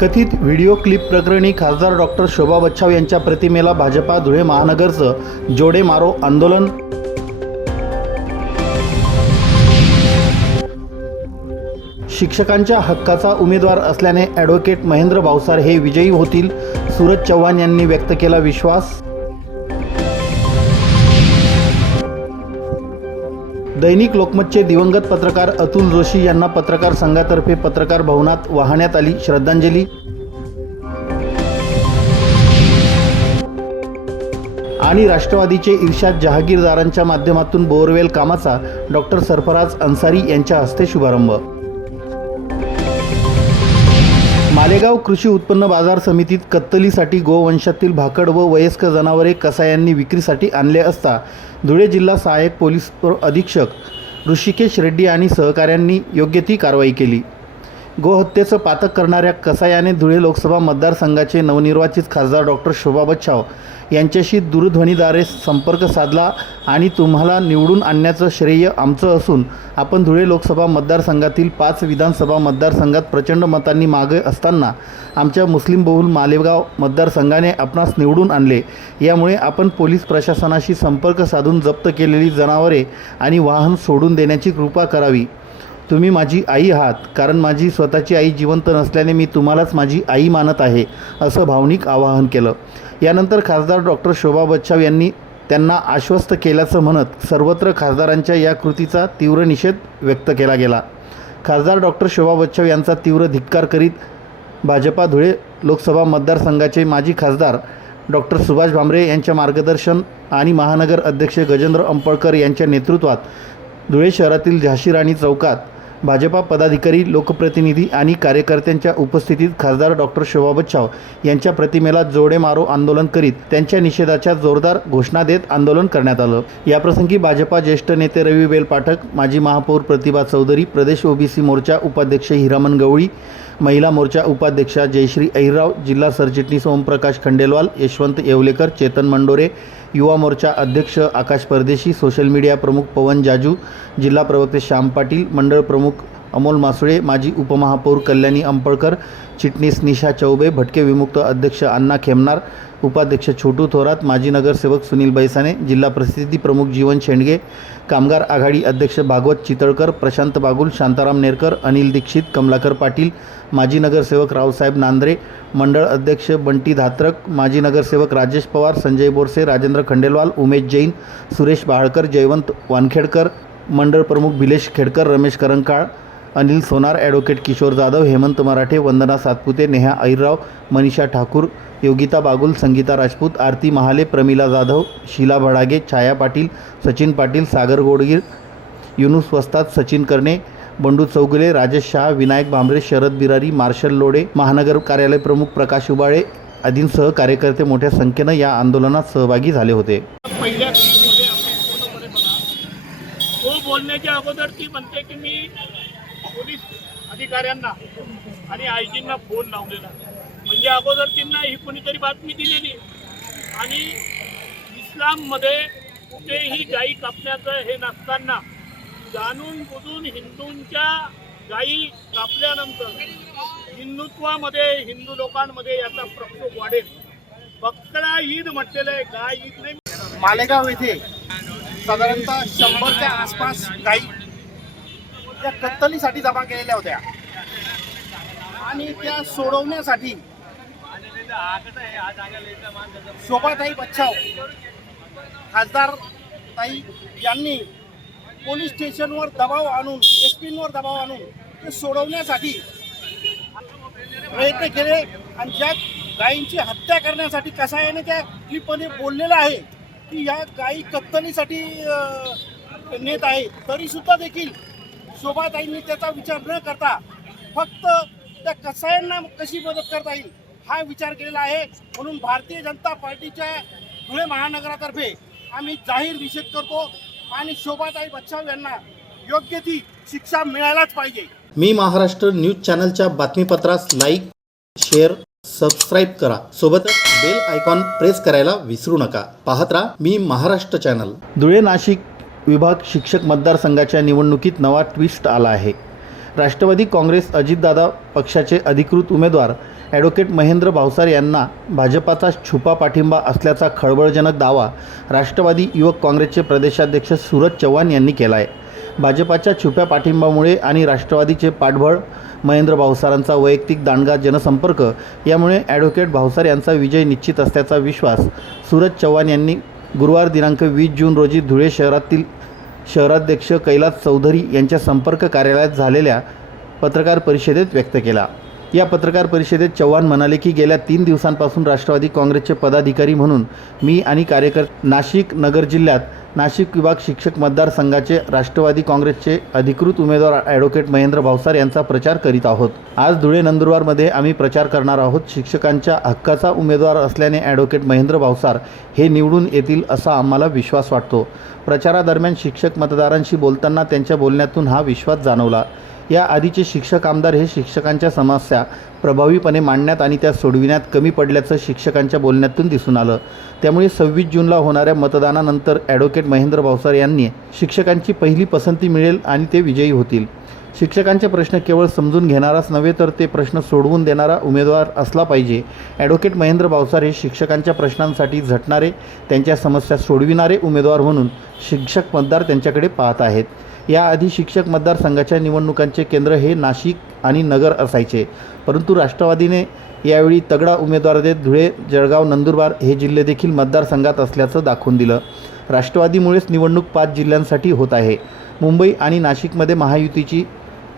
कथित video clip प्रकरणी खासदार डॉक्टर शोभा बच्छाव यांच्या प्रतिमेला भाजपा धुळे महानगरचं जोडे मारो आंदोलन. शिक्षकांच्या हक्काचा उमेदवार असल्याने ॲडव्होकेट महेंद्र भावसार हे विजयी होतील सूरज चव्हाण यांनी व्यक्त केला विश्वास. दैनिक लोकमतचे दिवंगत पत्रकार अतुल जोशी यांना पत्रकार संघातर्फे पत्रकार भवनात वाहण्यात आली श्रद्धांजली. आणि राष्ट्रवादीचे इर्शाद जहागीरदारांच्या माध्यमातून बोरवेल कामाचा डॉक्टर सरफराज अन्सारी यांच्या हस्ते शुभारंभ. मालेगाव कृषी उत्पन्न बाजार समितीत कत्तलीसाठी गोवंशातील भाकड व वयस्क जनावरे कसायांनी विक्रीसाठी आणले असता धुळे जिल्हा सहाय्यक पोलीस अधीक्षक ऋषिकेश रेड्डी आणि सहकाऱ्यांनी योग्य ती कारवाई केली. गोहत्येचं पातक करणाऱ्या कसायाने धुळे लोकसभा मतदारसंघाचे नवनिर्वाचित खासदार डॉक्टर शोभा बच्छाव यांच्याशी दूरध्वनीद्वारे संपर्क साधला आणि तुम्हाला निवडून आणण्याचं श्रेय आमचं असून आपण धुळे लोकसभा मतदारसंघातील पाच विधानसभा मतदारसंघात प्रचंड मतांनी मागे असताना आमच्या मुस्लिम बहुल मालेगाव मतदारसंघाने आपणास निवडून आणले. यामुळे आपण पोलीस प्रशासनाशी संपर्क साधून जप्त केलेली जनावरे आणि वाहन सोडून देण्याची कृपा करावी. तुम्ही माझी आई आहात कारण माझी स्वतःची आई जिवंत नसल्याने मी तुम्हालाच माझी आई मानत आहे असं भावनिक आवाहन केलं. यानंतर खासदार डॉक्टर शोभा बच्छाव यांनी त्यांना आश्वस्त केल्याचं म्हणत सर्वत्र खासदारांच्या या कृतीचा तीव्र निषेध व्यक्त केला गेला. खासदार डॉक्टर शोभा बच्छाव यांचा तीव्र धिक्कार करीत भाजपा धुळे लोकसभा मतदारसंघाचे माजी खासदार डॉक्टर सुभाष भामरे यांच्या मार्गदर्शन आणि महानगर अध्यक्ष गजेंद्र अंपळकर यांच्या नेतृत्वात धुळे शहरातील झाशी राणी चौकात भाजपा पदाधिकारी लोकप्रतिनिधी आणि कार्यकर्त्यांच्या उपस्थितीत खासदार डॉक्टर शोभा बच्चाव यांच्या प्रतिमेला जोडे मारो आंदोलन करीत त्यांच्या निषेधाच्या जोरदार घोषणा देत आंदोलन करण्यात आलं. याप्रसंगी भाजपा ज्येष्ठ नेते रवी बेल पाठक माजी महापौर प्रतिभा चौधरी प्रदेश ओबीसी मोर्चा उपाध्यक्ष हिरामन गवळी महिला मोर्चा उपाध्यक्षा जयश्री अहिरराव जिल्हा सरचिटणीस ओमप्रकाश खंडेलवाल यशवंत येवलेकर चेतन मंडोरे युवा मोर्चा अध्यक्ष आकाश परदेशी सोशल मीडिया प्रमुख पवन जाजू जिल्हा प्रवक्ते श्याम पाटील मंडळ प्रमुख अमोल मासुळे माजी उपमहापौर कल्याणी अंपळकर चिटणीस निशा चौबे भटके विमुक्त अध्यक्ष अण्णा खेमनार उपाध्यक्ष छोटू थोरात माजी नगरसेवक सुनील बैसाने जिल्हा प्रसिद्धी प्रमुख जीवन शेंडगे कामगार आघाडी अध्यक्ष भागवत चितळकर प्रशांत बागुल शांताराम नेरकर अनिल दीक्षित कमलाकर पाटील माजी नगरसेवक रावसाहेब नांद्रे मंडळ अध्यक्ष बंटी धात्रक माजी नगरसेवक राजेश पवार संजय बोरसे राजेंद्र खंडेलवाल उमेश जैन सुरेश बाळकर जयवंत वानखेडकर मंडळ प्रमुख भिलेश खेडकर रमेश करंकाळ अनिल सोनार ॲडव्होकेट किशोर जाधव हेमंत मराठे वंदना सातपुते नेहा अहिरराव मनीषा ठाकूर योगिता बागुल संगीता राजपूत आरती महाले प्रमिला जाधव शीला भडागे छाया पाटील सचिन पाटील सागर गोडगीर युनुस वस्ताद सचिन कर्णे बंडू चौगुले राजेश शाह विनायक भांबरे शरद बिरारी मार्शल लोडे महानगर कार्यालय प्रमुख प्रकाश उबाळे आदींसह कार्यकर्ते मोठ्या संख्येनं या आंदोलनात सहभागी झाले होते. पहिल्या तो बोलण्याच्या अगोदर ती म्हणते की मी पोलीस अधिकाऱ्यांना आणि आयजींना फोन लावलेला. म्हणजे अगोदर त्यांना ही कोणीतरी बातमी दिलेली. आणि इस्लाममध्ये कुठेही गायी कापण्याचं हे नसताना जाणून बुजून हिंदूंच्या गायी कापल्यानंतर हिंदुत्वामध्ये हिंदू लोकांमध्ये याचा प्रक्षोभ वाढेल. बकरा ईद म्हटलेलं आहे गाय ईद नाही. मालेगाव येथे साधारणतः शंभरच्या आसपास गायी त्या कत्तलीसाठी जमा केलेल्या होत्या. आणि त्या सोडवण्यासाठी शोभाताई बच्छाव खासदार ताई यांनी पोलीस स्टेशनवर दबाव आणून एस पींवर दबाव आणून ते सोडवण्यासाठी प्रयत्न केले आणि ज्या गायींची हत्या करण्यासाठी कसायाने त्या क्लिपमध्ये बोललेलं आहे की या गायी कत्तलीसाठी नेत आहे तरीसुद्धा देखील शोभाताईंनी त्याचा विचार न करता फक्त त्या कसायांना कशी मदत करता येईल हा विचार केलेला आहे. म्हणून भारतीय जनता पार्टीच्या धुळे महानगरातर्फे आम्ही जाहीर निषेध करतो आणि शोभाताई बच्छाव यांना योग्य ती शिक्षा मिळायलाच पाहिजे. मी महाराष्ट्र न्यूज चॅनलच्या बातमीपत्रास लाईक शेअर सबस्क्राईब करा. सोबतच बेल आयकॉन प्रेस करायला विसरू नका. पाहत राहा मी महाराष्ट्र चॅनल. धुळे नाशिक विभाग शिक्षक मतदारसंघाच्या निवडणुकीत नवा ट्विस्ट आला आहे. राष्ट्रवादी काँग्रेस अजितदादा पक्षाचे अधिकृत उमेदवार ॲडव्होकेट महेंद्र भावसार यांना भाजपाचा छुपा पाठिंबा असल्याचा खळबळजनक दावा राष्ट्रवादी युवक काँग्रेसचे प्रदेशाध्यक्ष सूरज चव्हाण यांनी केला आहे भाजपाच्या छुप्या पाठिंबामुळे आणि राष्ट्रवादीचे पाठबळ महेंद्र भावसारांचा वैयक्तिक दांडगा जनसंपर्क यामुळे ॲडव्होकेट भावसार यांचा विजय निश्चित असल्याचा विश्वास सूरज चव्हाण यांनी गुरुवार दिनांक वीस जून रोजी धुळे शहरातील शहराध्यक्ष कैलास चौधरी यांच्या संपर्क कार्यालयात झालेल्या पत्रकार परिषदेत व्यक्त केला. या पत्रकार परिषदेत चव्हाण म्हणाले की गेल्या तीन दिवसांपासून राष्ट्रवादी काँग्रेसचे पदाधिकारी म्हणून मी आणि कार्यकर्ते नाशिक नगर जिल्ह्यात नाशिक विभाग शिक्षक मतदारसंघाचे राष्ट्रवादी काँग्रेसचे अधिकृत उमेदवार ॲडव्होकेट महेंद्र भावसार यांचा प्रचार करीत आहोत. आज धुळे नंदुरबारमध्ये आम्ही प्रचार करणार आहोत. शिक्षकांच्या हक्काचा उमेदवार असल्याने ॲडव्होकेट महेंद्र भावसार हे निवडून येतील असा आम्हाला विश्वास वाटतो. प्रचारादरम्यान शिक्षक मतदारांशी बोलताना त्यांच्या बोलण्यातून हा विश्वास जाणवला. या आधीचे शिक्षक आमदार हे शिक्षकांच्या समस्या प्रभावीपणे मांडण्यात आणि त्या सोडविण्यात कमी पडल्याचं शिक्षकांच्या बोलण्यातून दिसून आलं. त्यामुळे सव्वीस जूनला होणाऱ्या मतदानानंतर ॲडव्होकेट महेंद्र भावसार यांनी शिक्षकांची पहिली पसंती मिळेल आणि ते विजयी होतील. शिक्षकांचे प्रश्न केवळ समजून घेणाराच नव्हे तर ते प्रश्न सोडवून देणारा उमेदवार असला पाहिजे. ॲडव्होकेट महेंद्र भावसार हे शिक्षकांच्या प्रश्नांसाठी झटणारे त्यांच्या समस्या सोडविणारे उमेदवार म्हणून शिक्षक मतदार त्यांच्याकडे पाहत आहेत. याआधी शिक्षक मतदारसंघाच्या निवडणुकांचे केंद्र हे नाशिक आणि नगर असायचे. परंतु राष्ट्रवादीने यावेळी तगडा उमेदवार देत धुळे जळगाव नंदुरबार हे जिल्हे देखील मतदारसंघात असल्याचं दाखवून दिलं. राष्ट्रवादीमुळेच निवडणूक पाच जिल्ह्यांसाठी होत आहे. मुंबई आणि नाशिकमध्ये महायुतीची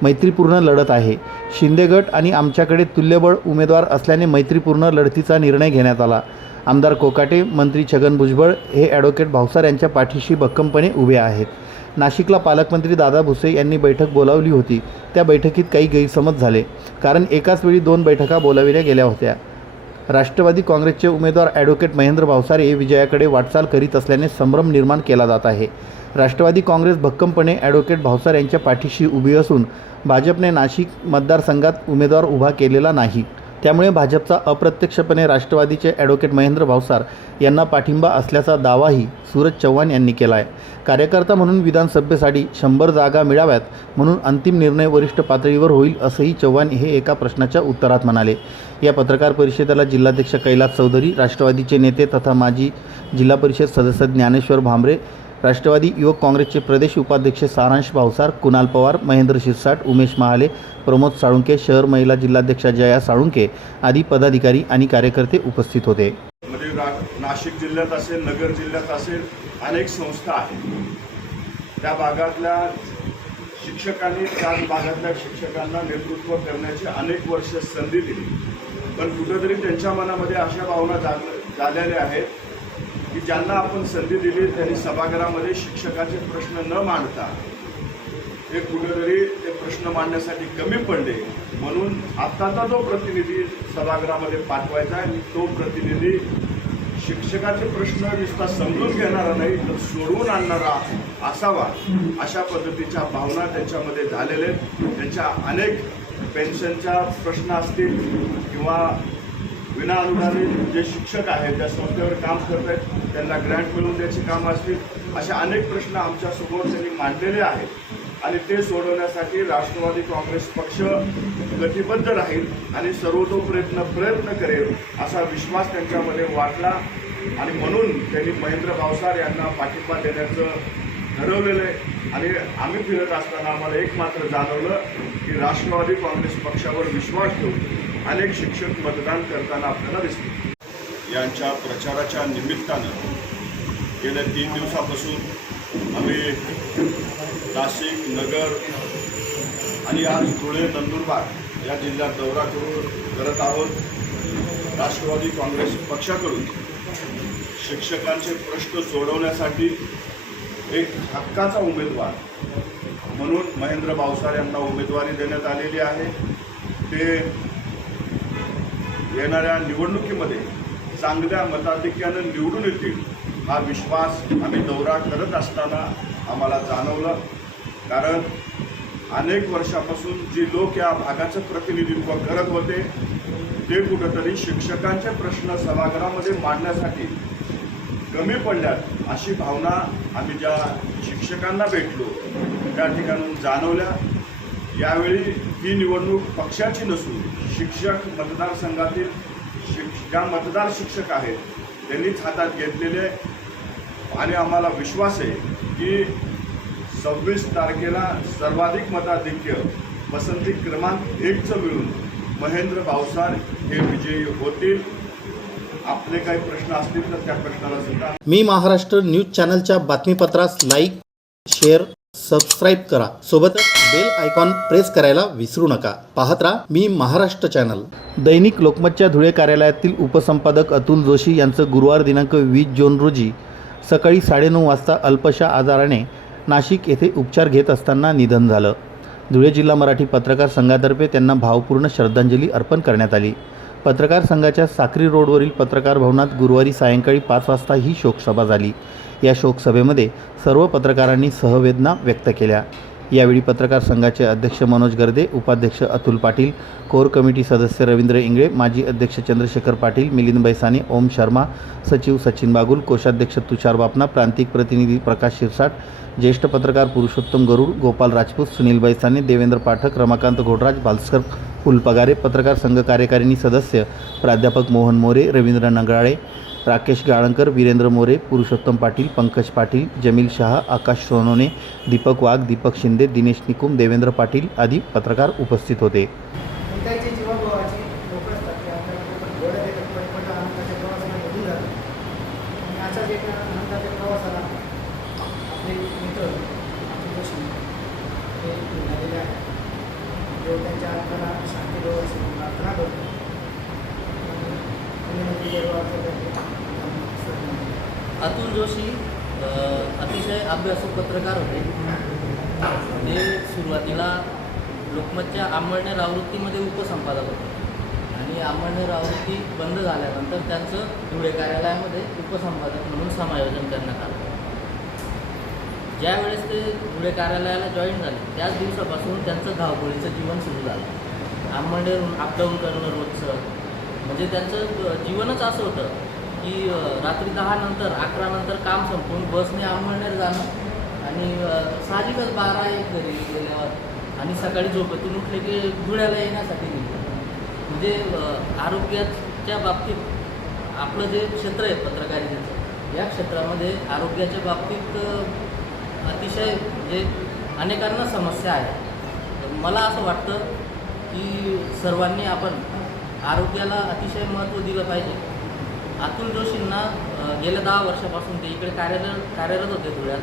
मैत्रीपूर्ण लढत आहे. शिंदे गट आणि आमच्याकडे तुल्यबळ उमेदवार असल्याने मैत्रीपूर्ण लढतीचा निर्णय घेण्यात आला. आमदार कोकाटे मंत्री छगन भुजबळ हे ॲडव्होकेट भावसार यांच्या पाठीशी भक्कमपणे उभे आहेत. नाशिकला पालकमंत्री दादा भुसे यांनी बैठक बोलावली होती. त्या बैठकीत काही गैरसमज झाले कारण एकाच वेळी दोन बैठका बोलाविल्या गेल्या होत्या. राष्ट्रवादी काँग्रेसचे उमेदवार ॲडव्होकेट महेंद्र भावसारे विजयाकडे वाटचाल करीत असल्याने संभ्रम निर्माण केला जात आहे. राष्ट्रवादी काँग्रेस भक्कमपणे ॲडव्होकेट भावसार यांच्या पाठीशी उभी असून भाजपने नाशिक मतदारसंघात उमेदवार उभा केलेला नाही. त्यामुळे भाजपचा अप्रत्यक्षपणे राष्ट्रवादीचे ॲडव्होकेट महेंद्र भावसार यांना पाठिंबा असल्याचा दावाही सूरज चव्हाण यांनी केला आहे कार्यकर्ता म्हणून विधानसभेसाठी शंभर जागा मिळाव्यात म्हणून अंतिम निर्णय वरिष्ठ पातळीवर होईल असंही चव्हाण हे एका प्रश्नाच्या उत्तरात म्हणाले. या पत्रकार परिषदेला जिल्हाध्यक्ष कैलास चौधरी राष्ट्रवादीचे नेते तथा माजी जिल्हा परिषद सदस्य ज्ञानेश्वर भांबरे राष्ट्रवादी युवक काँग्रेसचे प्रदेश उपाध्यक्ष सारांश भावसार कुणाल पवार महेंद्र शिरसाट उमेश महाले प्रमोद साळुंके शहर महिला जिल्हाध्यक्षा जया साळुंके आदी पदाधिकारी आणि कार्यकर्ते उपस्थित होते. म्हणजे नाशिक जिल्ह्यात असेल नगर जिल्ह्यात असेल अनेक संस्था आहेत. त्या भागातल्या शिक्षकांनी त्याच भागातल्या शिक्षकांना नेतृत्व करण्याची अनेक वर्ष संधी दिली. पण कुठेतरी त्यांच्या मनामध्ये अशा भावना झाल्या झालेल्या आहेत की ज्यांना आपण संधी दिली त्यांनी सभागृहामध्ये शिक्षकाचे प्रश्न न मांडता हे कुठेतरी ते प्रश्न मांडण्यासाठी कमी पडले. म्हणून आत्ताचा जो प्रतिनिधी सभागृहामध्ये पाठवायचा आहे तो प्रतिनिधी शिक्षकाचे प्रश्न नुसता समजून घेणारा नाही तर सोडवून आणणारा असावा अशा पद्धतीच्या भावना त्यांच्यामध्ये झालेल्या आहेत. त्यांच्या अनेक पेन्शनच्या प्रश्न असतील किंवा विना अनुदानित जे शिक्षक आहेत त्या संस्थेवर काम करत आहेत त्यांना ग्रँट मिळवून द्यायची कामं असतील असे अनेक प्रश्न आमच्यासमोर त्यांनी मांडलेले आहेत. आणि ते सोडवण्यासाठी राष्ट्रवादी काँग्रेस पक्ष गतिबद्ध राहील आणि सर्वतो प्रयत्न प्रयत्न करेल असा विश्वास त्यांच्यामध्ये वाटला. आणि म्हणून त्यांनी महेंद्र भावसार यांना पाठिंबा देण्याचं ठरवलेलं आहे. आणि आम्ही फिरत असताना आम्हाला एक मात्र जाणवलं की राष्ट्रवादी काँग्रेस पक्षावर विश्वास ठेवून अनेक शिक्षक मतदान करताना आपल्याला दिसले. यांच्या प्रचाराच्या निमित्तानं गेल्या तीन दिवसापासून आम्ही नाशिक नगर आणि आज धुळे नंदुरबार या जिल्ह्यात दौरा करून करत आहोत. राष्ट्रवादी काँग्रेस पक्षाकडून शिक्षकांचे प्रश्न सोडवण्यासाठी एक हक्काचा उमेदवार म्हणून महेंद्र भावसार यांना उमेदवारी देण्यात आलेली आहे. ते येणाऱ्या निवडणुकीमध्ये चांगल्या मताधिक्यानं निवडून येतील हा विश्वास आम्ही दौरा करत असताना आम्हाला जाणवलं. कारण अनेक वर्षापासून जी लोक या भागाचं प्रतिनिधित्व करत होते ते कुठंतरी शिक्षकांचे प्रश्न सभागृहामध्ये मांडण्यासाठी कमी पडल्यात अशी भावना आम्ही ज्या शिक्षकांना भेटलो त्या ठिकाणून जाणवल्या. यावेळी ही निवडणूक पक्षाची नसून शिक्षक मतदारसंघातील शिक्ष ज्या मतदार शिक्षक आहेत त्यांनीच हातात घेतलेले आणि आम्हाला विश्वास आहे की सव्वीस तारखेला सर्वाधिक मताधिक्य पसंती क्रमांक एकचं मिळून महेंद्र भावसार हे विजयी होतील. आपले काही प्रश्न असतील तर त्या प्रश्नाला सुद्धा मी महाराष्ट्र न्यूज चॅनलच्या बातमीपत्रास लाईक शेअर सबस्क्राईब करा. सोबतच बेल आयकॉन प्रेस करायला विसरू नका. पाहत राहा मी महाराष्ट्र चॅनल दैनिक लोकमतच्या धुळे कार्यालयातील उपसंपादक अतुल जोशी यांचं गुरुवार दिनांक वीस जून रोजी सकाळी साडेनऊ वाजता अल्पशा आजाराने नाशिक येथे उपचार घेत असताना निधन झालं. धुळे जिल्हा मराठी पत्रकार संघातर्फे त्यांना भावपूर्ण श्रद्धांजली अर्पण करण्यात आली. पत्रकार संघाच्या साक्री रोडवरील पत्रकार भवनात गुरुवारी सायंकाळी पाच वाजता ही शोकसभा झाली. या शोकसभेमध्ये सर्व पत्रकारांनी सहवेदना व्यक्त केल्या. यावेळी पत्रकार संघाचे अध्यक्ष मनोज गर्दे उपाध्यक्ष अतुल पाटील कोर कमिटी सदस्य रवींद्र इंगळे माजी अध्यक्ष चंद्रशेखर पाटील मिलिंद बैसाने ओम शर्मा सचिव सचिन बागुल कोषाध्यक्ष तुषार बापना प्रांतिक प्रतिनिधी प्रकाश शिरसाट ज्येष्ठ पत्रकार पुरुषोत्तम गरुड गोपाल राजपूत सुनील बैसाने देवेंद्र पाठक रमाकांत घोडराज भास्कर फुलपगारे पत्रकार संघ कार्यकारिणी सदस्य प्राध्यापक मोहन मोरे रवींद्र नगराळे राकेश गाळणकर वीरेंद्र मोरे पुरुषोत्तम पाटील पंकज पाटील जमील शहा आकाश सोनोने दीपक वाघ दीपक शिंदे दिनेश निकुम देवेंद्र पाटील आदी पत्रकार उपस्थित होते. त्यांच्या शांती प्रार्थना करतो आणि विनंती देव आपल्याला अतुल जोशी अतिशय अभ्यासू पत्रकार होते. ते सुरुवातीला लोकमतच्या आंबळनेर आवृत्तीमध्ये उपसंपादक होते. आणि आंबळनेर आवृत्ती बंद झाल्यानंतर त्यांचं धुळे कार्यालयामध्ये उपसंपादक म्हणून समायोजन करण्यात आलं. ज्यावेळेस ते धुळे कार्यालयाला जॉईन झाले त्याच दिवसापासून त्यांचं धावपळीचं जीवन सुरू झालं. आंबळनेरहून अपडाऊन करणं रोजचं म्हणजे त्यांचं जीवनच असं होतं की रात्री दहा नंतर अकरा नंतर काम संपवून बसने आंबळनेर जाणं आणि साहजिकच बारा एक घरी गेल्यावर आणि सकाळी झोपेतून उठले की धुळ्याला येण्यासाठी निघतो म्हणजे आरोग्याच्या बाबतीत आपलं जे क्षेत्र आहे पत्रकारितेचं या क्षेत्रामध्ये आरोग्याच्या बाबतीत अतिशय म्हणजे अनेकांना समस्या आहे. मला असं वाटतं की सर्वांनी आपण आरोग्याला अतिशय महत्त्व दिलं पाहिजे. अतुल जोशींना गेल्या दहा वर्षापासून ते इकडे कार्यरत कार्यरत होते धुळ्यात.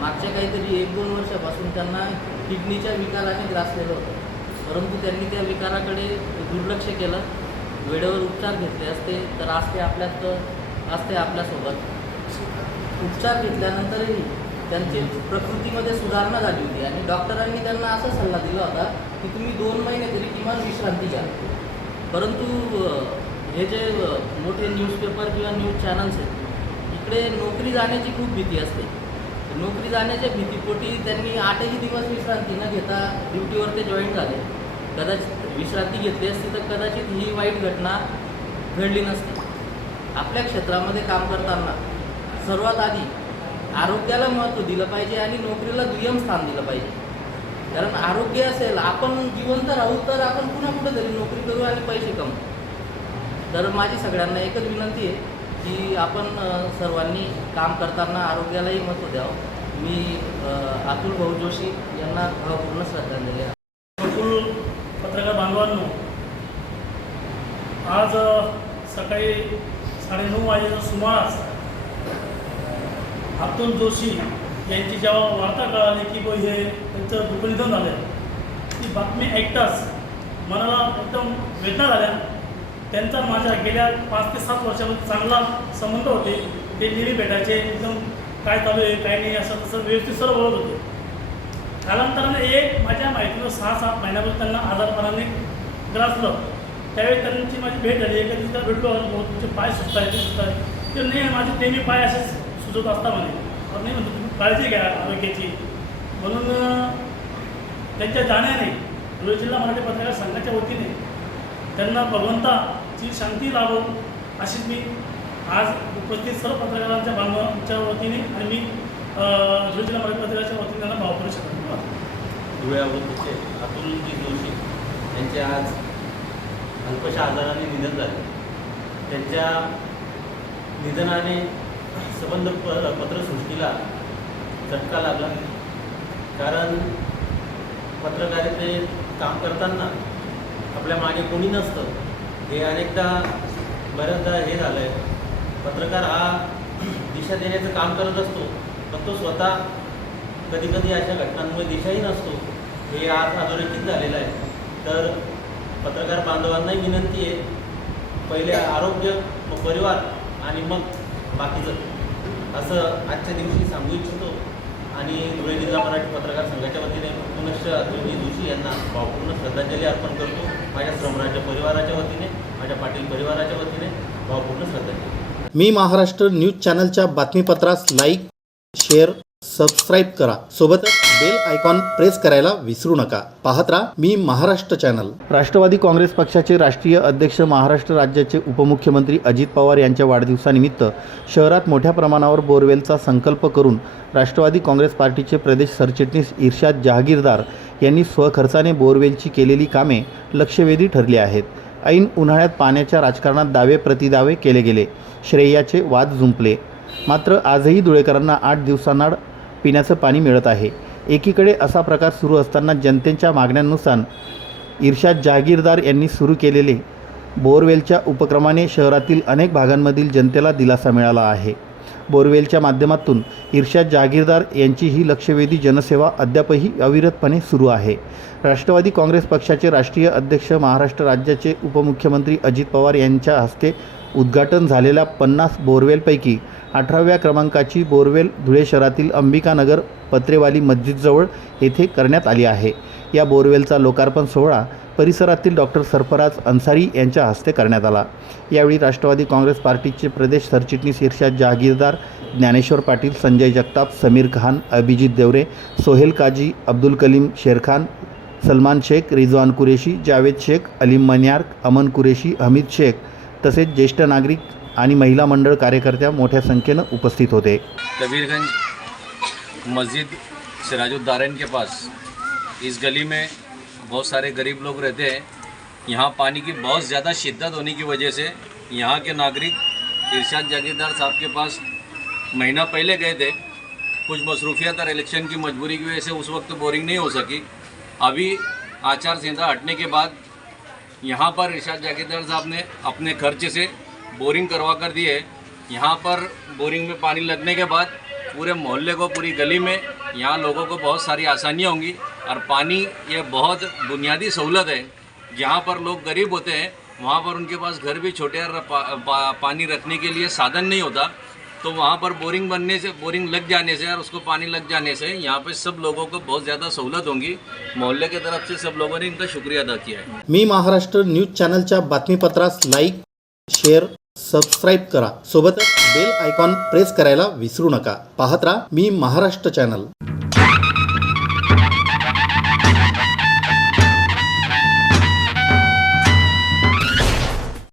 मागच्या काहीतरी एक दोन वर्षापासून त्यांना किडनीच्या विकाराने ग्रासलेलं होतं. परंतु त्यांनी त्या विकाराकडे दुर्लक्ष केलं. वेळेवर उपचार घेतले असते तर आज ते आपल्यात आज ते आपल्यासोबत उपचार घेतल्यानंतरही त्यांची प्रकृतीमध्ये सुधारणा झाली होती आणि डॉक्टरांनी त्यांना असा सल्ला दिला होता की तुम्ही दोन महिने तरी किमान विश्रांती घ्या. परंतु हे जे मोठे न्यूजपेपर किंवा न्यूज चॅनल्स आहेत इकडे नोकरी जाण्याची खूप भीती असते. नोकरी जाण्याच्या भीतीपोटी त्यांनी आठही दिवस विश्रांती न घेता ड्युटीवर ते जॉईन झाले. कदाचित विश्रांती घेतली असती तर कदाचित ही वाईट घटना घडली नसती. आपल्या क्षेत्रामध्ये काम करताना सर्वात आधी आरोग्याला महत्त्व दिलं पाहिजे आणि नोकरीला दुय्यम स्थान दिलं पाहिजे. कारण आरोग्य असेल आपण जिवंत राहू तर आपण पुन्हा कुठेतरी नोकरी करू आणि पैसे कमवू. तर माझी सगळ्यांना एकच विनंती आहे की आपण सर्वांनी काम करताना आरोग्यालाही महत्त्व द्यावं. मी अतुल भाऊ जोशी यांना भावपूर्ण श्रद्धांजली आहे. पत्रकार बांधवांनो आज सकाळी सकाळी साडेनऊ वाजेच्या सुमारास अतुल जोशी यांची जेव्हा वार्ता कळाली की बघ हे त्यांचं दुःखनिधन झालं ती बातमी ऐकताच मनाला एकदम वेदना झाल्या. त्यांचा माझ्या गेल्या पाच ते सात वर्षामध्ये चांगला संबंध होते ते नेहमी भेटायचे एकदम काय चालू आहे काय नाही असं तसं व्यवस्थित सर्व बोलत होते. कालांतराने एक माझ्या माहितीनं सहा सात महिन्यापासून त्यांना आजारपणाने ग्रासलं त्यावेळी त्यांची माझी भेट झाली एका दिवशी भेटलो तुमचे पाय सुचत आहे ते सुचत आहे ते नाही माझे नेहमी पाय असेच सुचत असता म्हणे. नाही म्हणतो काळजी घ्या आरोग्याची. म्हणून त्यांच्या जाण्याने धुळे जिल्हा मराठी पत्रकार संघाच्या वतीने त्यांना भगवंताची शांती लाभो अशीच मी आज उपस्थित सर्व पत्रकारांच्या बांधवांच्या वतीने आणि मी धुळे जिल्हा मराठी पत्रकाराच्या वतीने त्यांना भावपूर्ण शकतो धुळे अतुलजी जोशी यांचे आज अल्पशा आजाराने निधन झाले. त्यांच्या निधनाने संबंध प पत्रसृष्टीला झटका लागला. कारण पत्रकारितेत काम करताना आपल्या मागे कोणी नसतं. हे अनेकदा बऱ्याचदा हे झालं आहे पत्रकार हा दिशा देण्याचं काम करत असतो पण तो स्वतः कधी कधी अशा घटनांमुळे दिशाही नसतो. हे आज अधोरेखित झालेलं आहे. तर पत्रकार बांधवांनाही विनंती आहे पहिले आरोग्य मग परिवार आणि मग बाकीचं. असं आजच्या दिवशी सांगू इच्छितो. आणि धुळे जिल्हा मराठी पत्रकार संघाच्या वतीने पुनश्च अतुलजी जोशी यांना भावपूर्ण श्रद्धांजली अर्पण करतो. माझ्या श्रमराज्य परिवाराच्या वतीने माझ्या पाटील परिवाराच्या वतीने भावपूर्ण श्रद्धांजली. मी महाराष्ट्र न्यूज चॅनलच्या बातमीपत्रास लाईक शेअर सबस्क्राईब करा. सोबतच बेल आयकॉन प्रेस करायला विसरू नका. पाहत राहा मी महाराष्ट्र चॅनल राष्ट्रवादी काँग्रेस पक्षाचे राष्ट्रीय अध्यक्ष महाराष्ट्र राज्याचे उपमुख्यमंत्री अजित पवार यांच्या वाढदिवसानिमित्त शहरात मोठ्या प्रमाणावर बोरवेलचा संकल्प करून राष्ट्रवादी काँग्रेस पार्टीचे प्रदेश सरचिटणीस इर्शाद जहागीरदार यांनी स्वखर्चाने बोरवेलची केलेली कामे लक्षवेधी ठरली आहेत. ऐन उन्हाळ्यात पाण्याच्या राजकारणात दावे प्रतिदावे केले गेले. श्रेयाचे वाद जुंपले. मात्र आजही धुळेकरांना आठ दिवसांनाड पिण्याचं पाणी मिळत आहे. एकीकडे असा प्रकार सुरू असताना जनतेच्या मागण्यांनुसार इर्शाद जहागीरदार यांनी सुरू केलेले बोरवेलच्या उपक्रमाने शहरातील अनेक भागांमधील जनतेला दिलासा मिळाला आहे. बोरवेलच्या माध्यमातून इर्शाद जहागीरदार यांची ही लक्षवेधी जनसेवा अद्यापही अविरतपणे सुरू आहे. राष्ट्रवादी काँग्रेस पक्षाचे राष्ट्रीय अध्यक्ष महाराष्ट्र राज्याचे उपमुख्यमंत्री अजित पवार यांच्या हस्ते उद्घाटन झालेल्या पन्नास बोरवेलपैकी अठराव्या क्रमांकाची बोरवेल धुळे शहरातील अंबिकानगर पत्रेवाली मस्जिदजवळ येथे करण्यात आली आहे. या बोरवेलचा लोकार्पण सोहळा परिसरातील डॉक्टर सरफराज अन्सारी यांच्या हस्ते करण्यात आला. यावेळी राष्ट्रवादी काँग्रेस पार्टीचे प्रदेश सरचिटणीस इर्षाद जहागीरदार ज्ञानेश्वर पाटील संजय जगताप समीर खान अभिजित देवरे सोहेल काजी अब्दुल कलीम शेरखान सलमान शेख रिजवान कुरेशी जावेद शेख अलीम मन्यार अमन कुरेशी हमीद शेख तसेच ज्येष्ठ नागरिक आणि महिला मंडळ कार्यकर्त्या मोठ्या संख्येनं उपस्थित होते. कबीरगंज मस्जिद सिराजुद्दारन के पास इस गली में बहुत सारे गरीब लोग रहते हैं। यहाँ पानी की बहुत ज़्यादा शिद्दत होने की वजह से यहाँ के नागरिक इरशाद जागीरदार साहब के पास महीना पहले गए थे। कुछ मसरूफियात और इलेक्शन की मजबूरी की वजह से उस वक्त बोरिंग नहीं हो सकी। अभी आचार संहिता हटने के बाद यहाँ पर इर्शाद जागीरदार साहब ने अपने खर्च से बोरिंग करवा कर दी है। यहाँ पर बोरिंग में पानी लगने के बाद पूरे मोहल्ले को पूरी गली में यहाँ लोगों को बहुत सारी आसानियाँ होंगी और पानी ये बहुत बुनियादी सहूलत है। जहाँ पर लोग गरीब होते हैं वहाँ पर उनके पास घर भी छोटे और पा, पा, पानी रखने के लिए साधन नहीं होता। तो वहाँ पर बोरिंग बनने से बोरिंग लग जाने से और उसको पानी लग जाने से यहाँ पे सब लोगों को बहुत ज़्यादा सहूलत होंगी। मोहल्ले की तरफ से सब लोगों ने इनका शुक्रिया अदा किया है। मी महाराष्ट्र न्यूज चॅनलच्या बातमीपत्रास लाईक शेअर सबस्क्राईब करा. सोबतच बेल आयकॉन प्रेस करायला विसरू नका. पाहत राहा मी महाराष्ट्र चॅनल.